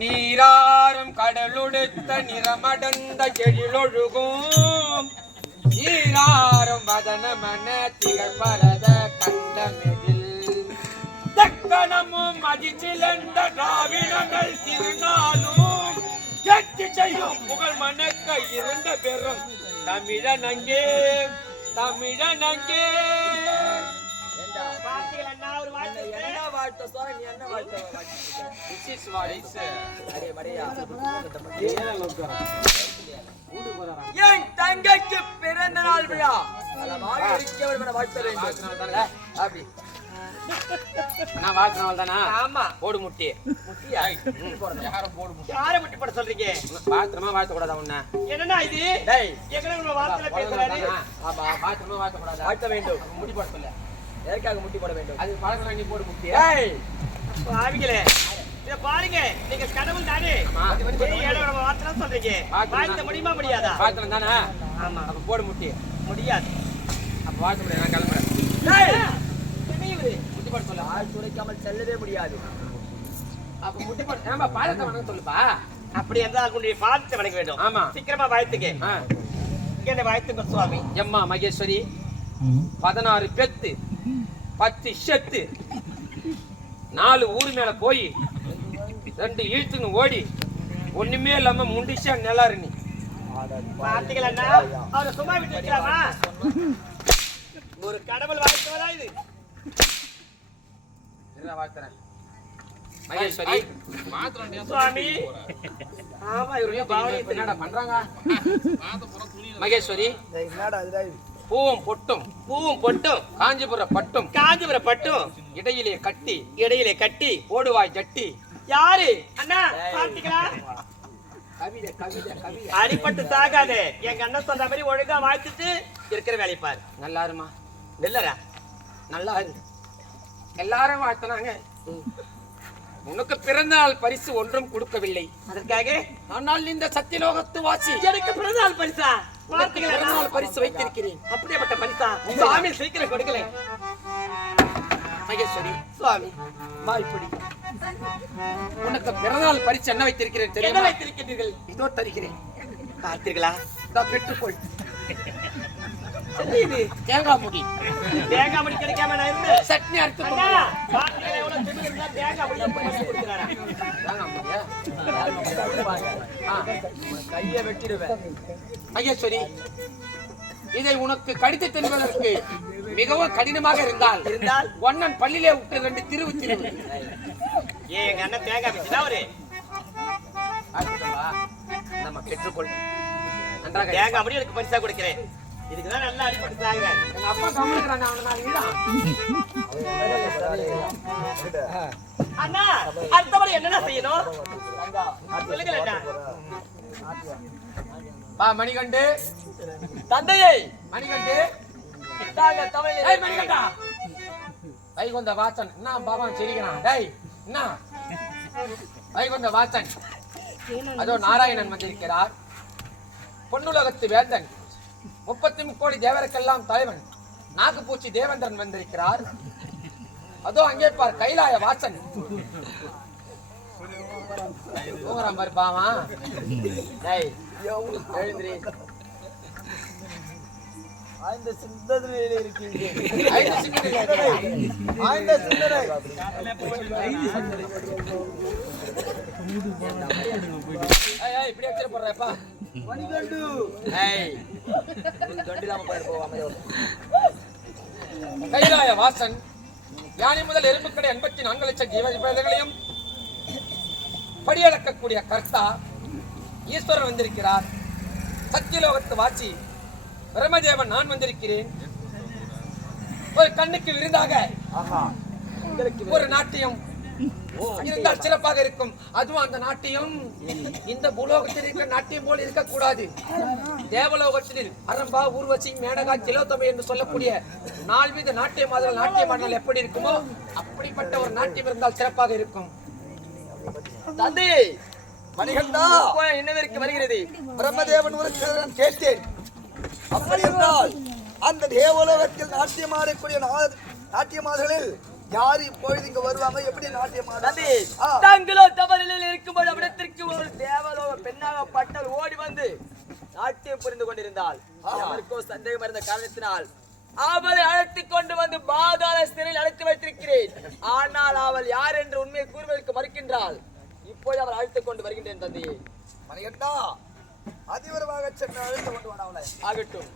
நீராறும் கடலுடுத்த நிறமடந்த எழிலொழுகும் நீராறும் வதனமன திகழ்பரத கண்டமெதில் தக்கணமும் அதிசிலந்த திராவிடங்கள் திருநாளும் எட்டு செய்யும் புகழ் மணக்க இருந்த பெரும் தமிழனங்கே தமிழனங்கே. என் தங்கைக்கு பிறந்த நாள் விழா வாழ்த்த வேண்டும். நான் வாழ்த்தினவள் தானா? ஆமா. போடு முட்டி யாரும் போடு முட்டி யாரை முட்டி போட சொல்றீங்க? வாழ்த்தணுமா வாழ்த்த கூடாதா? உன்ன என்னன்னா இது வாழ்த்த வேண்டும். முடி போட சொல்ல. எதற்காக முட்டி போட வேண்டும்? அது பழக்கம். நீ போடு முட்டி. ஆவிகளே இத பாருங்க, நீங்க கடவுள் தானே. வாழ்த்தலாம் சொல்றீங்க, வாழ்த்த முடியுமா முடியாதா? வாழ்த்தலாம் தானே? ஆமா. அப்ப போடு முட்டி. முடியாது. அப்ப வாழ்த்த முடியாது. நான் கிளம்புறேன். முட்டி போட சொல்ல. ஆள் துடைக்காமல் செல்லவே முடியாது. அப்ப முட்டி போட. ஏன்பா பாலத்தை வணங்க சொல்லுப்பா. அப்படி என்றால் உன்னுடைய பாதத்தை வணங்க வேண்டும். ஆமா. சீக்கிரமா வாழ்த்துங்க. என்ன வாழ்த்துங்க சுவாமி. எம்மா மகேஸ்வரி 16 பெத்து 10 ஷெத்து 4 ஊர் மேல போய் 2 இழுத்துன்னு ஓடி ஒண்ணுமே இல்லாம முண்டிச்சா நிலாரு. நீ பார்த்தீங்களா? அவரை சும்மா விட்டு வைக்கலாமா? ஒரு கடவுள் வாழ்த்துவதா இது? என்ன வாழ்த்துறேன் மகேஸ்வரி சுவாமி. ஆமா, இவருடைய பாவனை என்னடா பண்றாங்க? மகேஸ்வரி பூவும் பொட்டும் காஞ்சிபுர பட்டும் இடையிலே கட்டி ஓடுவாய் ஜட்டி. யாரு அண்ணா? பார்த்தீங்களா? கவிதை கவிதை கவிதை. அடிப்பட்டு சாகாதே. எங்க அண்ணன் சொன்ன மாதிரி ஒழுங்கா வாழ்த்துட்டு இருக்கிற வேலை பாரு. நல்லா இருமா. இல்லரா நல்லா இரு. எல்லாரும் வாழ்த்தினாங்க. உனக்கு பிறந்த நாள் பரிசு ஒன்றும் கொடுக்கவில்லை. அதற்காக ஆனால் இந்த சத்தியலோகத்து வாசி எனக்கு பிறந்த நாள் பரிசா? பிறந்த நாள் பரிசு வைத்திருக்கிறேன். அப்படியேப்பட்ட பரிசா சுவாமி சீக்கிரம் கொடுக்கல. மகேஸ்வரி சுவாமி இப்படி உனக்கு பிறந்தநாள் பரிசு என்ன வைத்திருக்கிறேன் என்ன தெரியுமா? வைத்திருக்கிறீர்கள்? இதோ தருகிறேன். பார்த்தீர்களா? பெற்றுக்கொள். இது தேங்காய் முடி. தேங்காய் முடி கிடைக்காம நான் இருந்தேன். சட்னி அறுத்து பார்த்தீங்களா எவ்வளவு திமிரு இருந்தா தேங்காய் முடி கொடுக்கிறாரா? கையை வெட்டிடுவேன். மகேஸ்வரி இதை உனக்கு கடித்து தின்பதற்கு மிகவும் கடினமாக இருந்தால் ஒன்னன் பள்ளியிலே விட்டு 2 திருவு எங்க அண்ணன் தேங்காய் வச்சுனா ஒரு நம்ம பெற்றுக்கொள். நன்றாக தேங்காய் முடி எனக்கு பரிசா கொடுக்கிறேன். இதுக்குதான் நல்லா அடிபட்டு சாகுறேன். எங்க அப்பா சமைக்கிறான். அண்ணா அடுத்த முறை என்னென்ன செய்யணும் சொல்லுங்க. மணிகண்டு தந்தையை மணிகண்டு மணிகண்டா வைகுந்த வாசன் என்ன பாபா சிரிக்கிறான். டேய் என்ன வைகுந்த வாசன்? அதோ நாராயணன் வந்திருக்கிறார். பொன்னுலகத்து வேந்தன் 33 கோடி தேவருக்கெல்லாம் தலைவன் நாகப்பூச்சி தேவேந்திரன் வந்திருக்கிறார். அதோ அங்கே பார் கைலாய வாசன். தூங்குறான் பாரு பாவா. டேய் எழுந்திரி. ஆய்ந்த சிந்தனையில இருக்கீங்க. ஆய்ந்த சிந்தனை. இப்படி வச்சிட போடுறப்பா மணிகண்டு. கைலாய வாசன் யானை முதல் எறும்புக்கடை 84 லட்சம் ஜீவஜீவங்களையும் படியளக்கக்கூடிய கர்த்தா ஈஸ்வரன் வந்திருக்கிறார். சத்தியலோகத்து வாசி பிரம்மதேவன் நான் வந்திருக்கிறேன். ஒரு கண்ணுக்கு விருந்தாக ஒரு நாட்டியம் இருந்தால் சிறப்பாக இருக்கும். அதுவும் அந்த நாட்டியம் இந்த பூலோகத்தில் இருக்கிற நாட்டியம் போல் இருக்கக்கூடாது. தேவலோகத்தில் அரம்பா ஊர்வசி மேனகா திலோத்தமை என்று சொல்லக்கூடிய 4 வித நாட்டிய மாதிரி நாட்டியமானால் எப்படி இருக்குமோ அப்படிப்பட்ட ஒரு நாட்டியம் இருந்தால் சிறப்பாக இருக்கும். தந்தை மணிகண்டா என்னவிற்கு வருகிறது? பிரம்மதேவன் ஒரு கேட்டேன். அப்படி என்றால் அந்த தேவலோகத்தில் நாட்டியமாடக்கூடிய நாட்டியமாதலில் யார் இப்பொழுது இங்க வருவாங்க? எப்படி நாட்டியமாட? தங்களோ தவறில் புரிந்து கொண்டிருந்தால் அவருக்கோ சந்தேகம் இருந்த காரணத்தினால் அவளை அழைத்துக் கொண்டு வந்து பாதாள சிறையில் அழைத்து வைத்திருக்கிறேன். ஆனால் அவள் யார் என்று உண்மையை கூறுவதற்கு மறுக்கின்றாள். இப்போது அவள் அழைத்துக் கொண்டு வருகின்றேன் தந்தையே. மணிகண்டா, அதிவிரமாக சென்று அழைத்து கொண்டு வர அவளை. ஆகட்டும்.